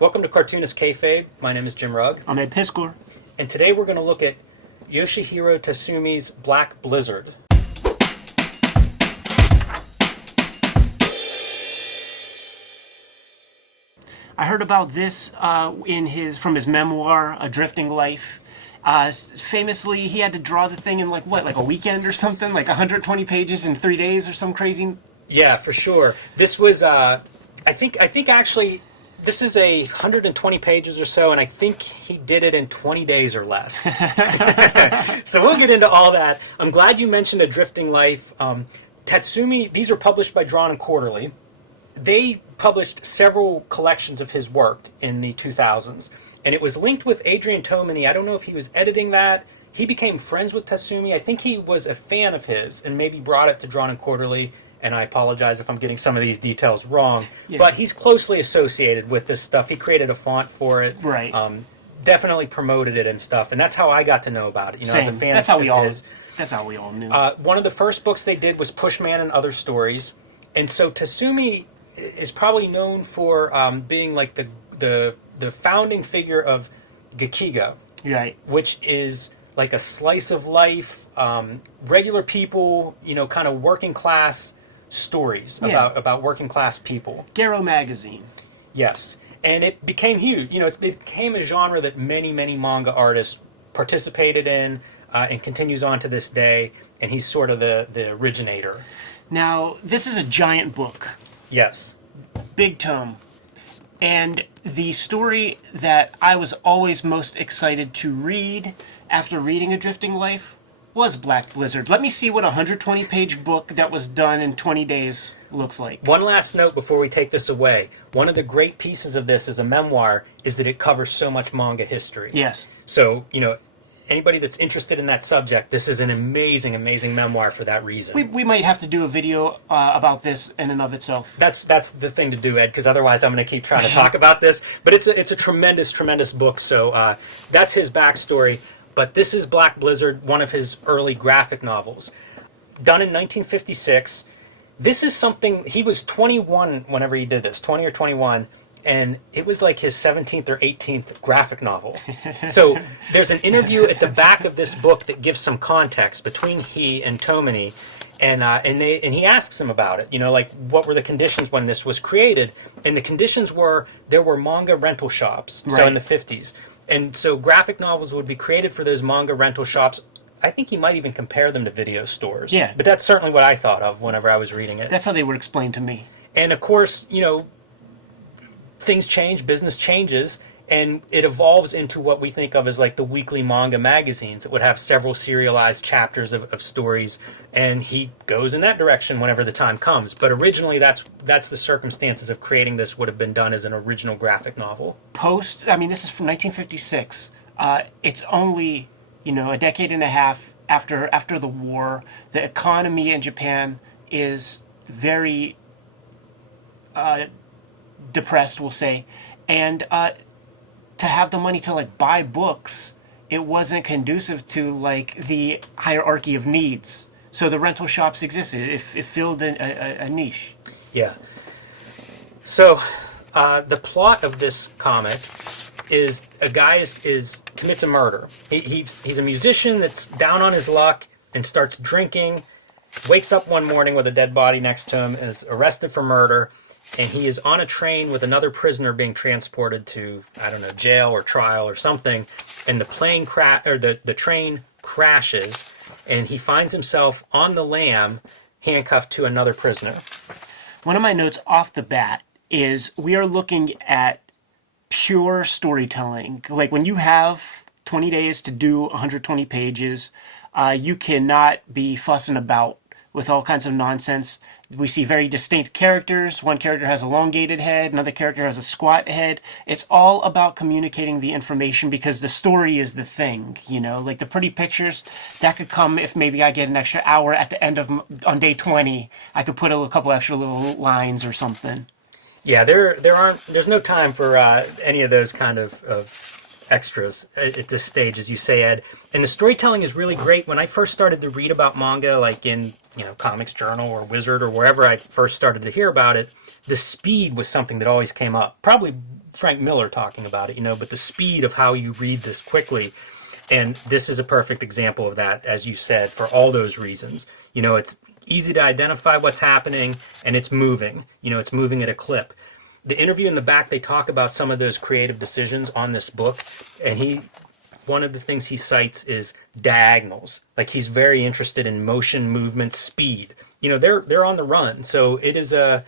Welcome to Cartoonist Kayfabe. My name is Jim Rugg. I'm Ed Piscor. And today we're going to look at Yoshihiro Tatsumi's Black Blizzard. I heard about this from his memoir, A Drifting Life. Famously, he had to draw the thing in like a weekend or something, like 120 pages in 3 days or some crazy. Yeah, for sure. This was, I think actually, this is 120 pages or so, and I think he did it in 20 days or less. So we'll get into all that. I'm glad you mentioned A Drifting Life. Tatsumi, these are published by Drawn and Quarterly. They published several collections of his work in the 2000s, and it was linked with Adrian Tomine. I don't know if he was editing that. He became friends with Tatsumi. I think he was a fan of his and maybe brought it to Drawn and Quarterly, and I apologize if I'm getting some of these details wrong, but he's closely associated with this stuff. He created a font for it. Right. Definitely promoted it and stuff, and that's how I got to know about it. Same. As a fan That's of how his. we all knew. One of the first books they did was Pushman and Other Stories, and so Tatsumi is probably known for being like the founding figure of Gekiga, right? Which is like a slice of life, regular people, kind of working class stories about working class people. Garo magazine. Yes, and it became huge. It became a genre that many manga artists participated in, and continues on to this day. And he's sort of the originator. Now, this is a giant book. Yes. Big tome. And the story that I was always most excited to read after reading A Drifting Life was Black Blizzard. Let me see what a 120-page book that was done in 20 days looks like. One last note before we take this away. One of the great pieces of this as a memoir is that it covers so much manga history. Yes. So, anybody that's interested in that subject, this is an amazing memoir for that reason. We might have to do a video about this in and of itself. That's the thing to do, Ed, because otherwise I'm going to keep trying to talk about this. But it's a tremendous book. So that's his backstory. But this is Black Blizzard, one of his early graphic novels, done in 1956. This is something, he was 21 whenever he did this, 20 or 21. And it was like his 17th or 18th graphic novel. So there's an interview at the back of this book that gives some context between he and Tomine, and he asks him about it. Like what were the conditions when this was created? And the conditions were there were manga rental shops. Right. So in the 50s, and so graphic novels would be created for those manga rental shops. I think he might even compare them to video stores. Yeah. But that's certainly what I thought of whenever I was reading it. That's how they were explained to me. And of course, things change, business changes, and it evolves into what we think of as like the weekly manga magazines that would have several serialized chapters of stories, and he goes in that direction whenever the time comes. But originally, that's the circumstances of creating this would have been done as an original graphic novel. This is from 1956. It's only, a decade and a half after the war. The economy in Japan is very depressed, we'll say, and to have the money to buy books, it wasn't conducive to the hierarchy of needs. So the rental shops existed. It filled a niche. Yeah. So the plot of this comic is a guy commits a murder. He's a musician that's down on his luck and starts drinking. Wakes up one morning with a dead body next to him. Is arrested for murder. And he is on a train with another prisoner being transported to, jail or trial or something. And the train crashes, and he finds himself on the lam, handcuffed to another prisoner. One of my notes off the bat is we are looking at pure storytelling. Like when you have 20 days to do 120 pages, you cannot be fussing about with all kinds of nonsense. We see very distinct characters. One character has a elongated head, another character has a squat head. It's all about communicating the information because the story is the thing, like the pretty pictures, that could come if maybe I get an extra hour at the end on day 20, I could put a couple extra little lines or something. Yeah, there's no time for any of those kind of extras at this stage, as you say, Ed. And the storytelling is really great. When I first started to read about manga, like in Comics Journal or Wizard or wherever I first started to hear about it, the speed was something that always came up. Probably Frank Miller talking about it, but the speed of how you read this quickly. And this is a perfect example of that, as you said, for all those reasons. It's easy to identify what's happening, and it's moving. It's moving at a clip. The interview in the back, they talk about some of those creative decisions on this book, and one of the things he cites is diagonals. Like, he's very interested in motion, movement, speed. They're on the run, so it is a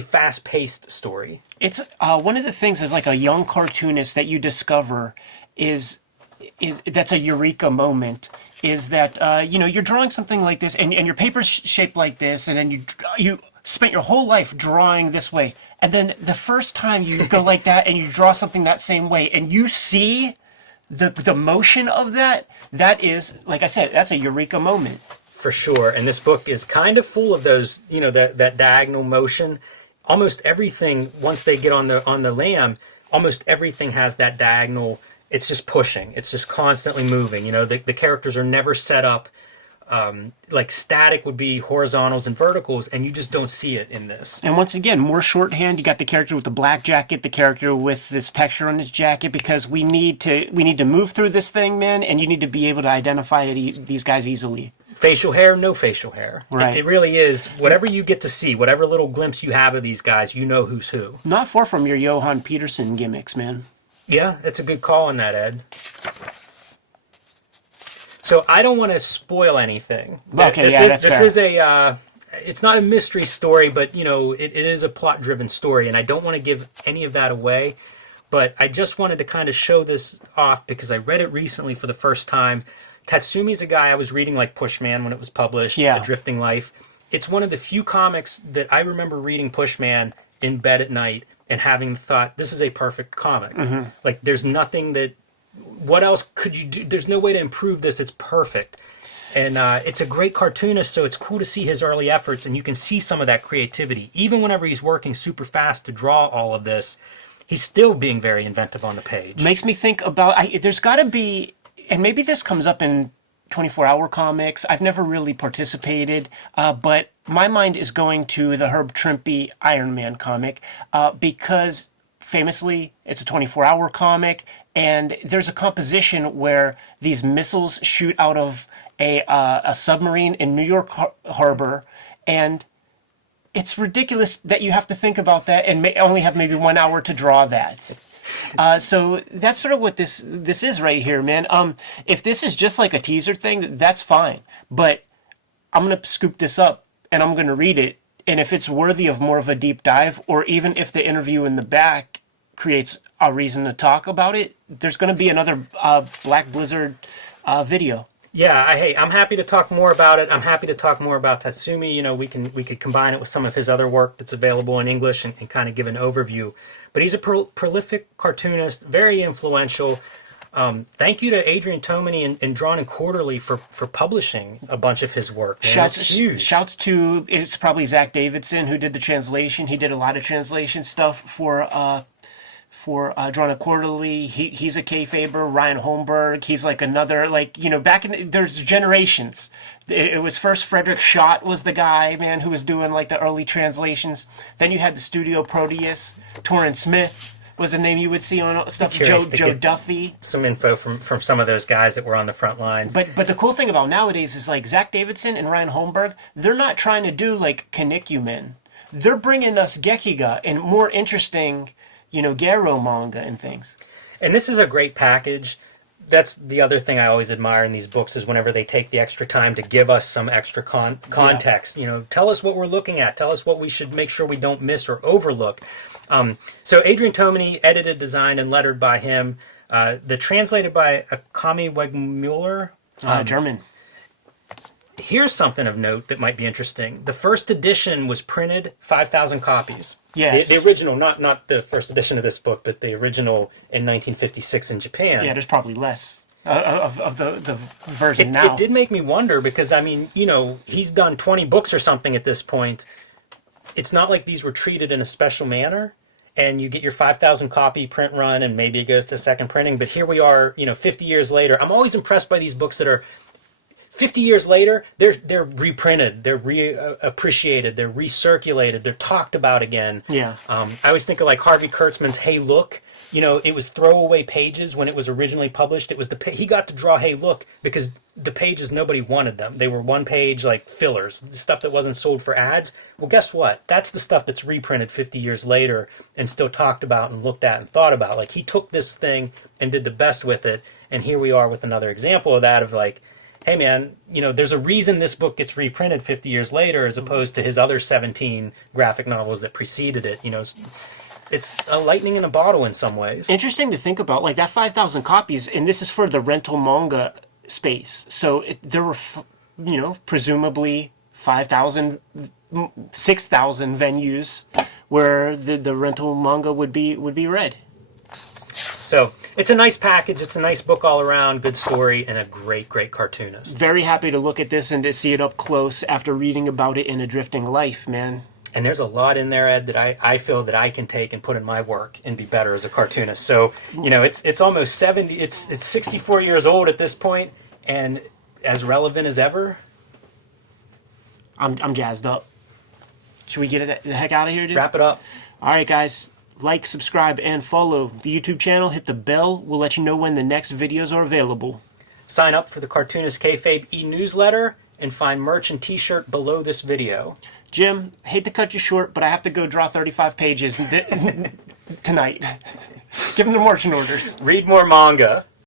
fast-paced story. It's one of the things as like a young cartoonist that you discover is that's a eureka moment. Is that you're drawing something like this, and your paper's shaped like this, and then you spent your whole life drawing this way, and then the first time you go like that and you draw something that same way, and you see the motion of that is, like I said, that's a eureka moment. For sure, and this book is kind of full of those, that diagonal motion. Almost everything, once they get on the lamb, almost everything has that diagonal. It's just pushing. It's just constantly moving. The characters are never set up. Like static would be horizontals and verticals, and you just don't see it in this. And once again, more shorthand. You got the character with the black jacket, the character with this texture on his jacket, because we need to move through this thing, man, and you need to be able to identify these guys easily. Facial hair, no facial hair. Right. It really is. Whatever you get to see, whatever little glimpse you have of these guys, you know who's who. Not far from your Johan Peterson gimmicks, man. Yeah, that's a good call on that, Ed. So I don't want to spoil anything. Okay, that's fair. This is it's not a mystery story, but it is a plot-driven story, and I don't want to give any of that away. But I just wanted to kind of show this off because I read it recently for the first time. Tatsumi's a guy I was reading like Pushman when it was published, A Drifting Life. It's one of the few comics that I remember reading Pushman in bed at night and having the thought, this is a perfect comic. Mm-hmm. Like, there's nothing that... What else could you do? There's no way to improve this. It's perfect. And it's a great cartoonist, so it's cool to see his early efforts, and you can see some of that creativity. Even whenever he's working super fast to draw all of this, he's still being very inventive on the page. Makes me think about... there's got to be... And maybe this comes up in 24-hour comics. I've never really participated, but my mind is going to the Herb Trimpe Iron Man comic because, famously, it's a 24-hour comic, and there's a composition where these missiles shoot out of a submarine in New York Harbor, and it's ridiculous that you have to think about that and only have maybe 1 hour to draw that. So that's sort of what this is right here, man. If this is just like a teaser thing, that's fine. But I'm going to scoop this up and I'm going to read it. And if it's worthy of more of a deep dive, or even if the interview in the back creates a reason to talk about it, there's going to be another Black Blizzard video. Yeah, I'm happy to talk more about it. I'm happy to talk more about Tatsumi. We could combine it with some of his other work that's available in English and kind of give an overview. But he's a prolific cartoonist, very influential. Thank you to Adrian Tomine and Drawn and Quarterly for publishing a bunch of his work. Shouts to, it's probably Zach Davidson who did the translation. He did a lot of translation stuff for Drawn and Quarterly. He's a Kayfaber. Ryan Holmberg, he's like another, back in, there's generations. It was first Frederick Schott was the guy, man, who was doing like the early translations. Then you had the Studio Proteus. Torrin Smith was a name you would see on stuff. Joe Duffy. Some info from some of those guys that were on the front lines. But the cool thing about nowadays is like Zach Davidson and Ryan Holmberg, they're not trying to do like Kanikumen. They're bringing us Gekiga and more interesting, Garo manga and things. And this is a great package. That's the other thing I always admire in these books is whenever they take the extra time to give us some extra context. Yeah. Tell us what we're looking at. Tell us what we should make sure we don't miss or overlook. So Adrian Tomine, edited, designed, and lettered by him. The translated by Akami Wegmuller. German. Here's something of note that might be interesting. The first edition was printed 5,000 copies. Yes. The original, not the first edition of this book, but the original in 1956 in Japan. Yeah, there's probably less of the version now. It did make me wonder because, he's done 20 books or something at this point. It's not like these were treated in a special manner, and you get your 5,000 copy print run, and maybe it goes to second printing. But here we are, 50 years later. I'm always impressed by these books that are 50 years later, they're reprinted, they're reappreciated, they're recirculated, they're talked about again. Yeah. I always think of like Harvey Kurtzman's Hey Look. You know, it was throwaway pages when it was originally published. It was he got to draw Hey Look because the pages, nobody wanted them. They were one page like fillers, stuff that wasn't sold for ads. Well, guess what? That's the stuff that's reprinted 50 years later and still talked about and looked at and thought about. Like, he took this thing and did the best with it, and here we are with another example of that, of like, hey man, you know, there's a reason this book gets reprinted 50 years later as opposed to his other 17 graphic novels that preceded it. You know, it's a lightning in a bottle in some ways. Interesting to think about, like that 5,000 copies, and this is for the rental manga space. So there were, you know, presumably 5,000, 6,000 venues where the rental manga would be read. So it's a nice package. It's a nice book all around, good story, and a great, great cartoonist. Very happy to look at this and to see it up close after reading about it in A Drifting Life, man. And there's a lot in there, Ed, that I feel that I can take and put in my work and be better as a cartoonist. So, you know, it's almost 70, it's 64 years old at this point, and as relevant as ever. I'm jazzed up. Should we get the heck out of here, dude? Wrap it up. All right, guys. Like, subscribe, and follow the YouTube channel. Hit the bell. We'll let you know when the next videos are available. Sign up for the Cartoonist Kayfabe e-newsletter and find merch and t-shirt below this video. Jim, hate to cut you short, but I have to go draw 35 pages tonight. Give them the marching orders. Read more manga.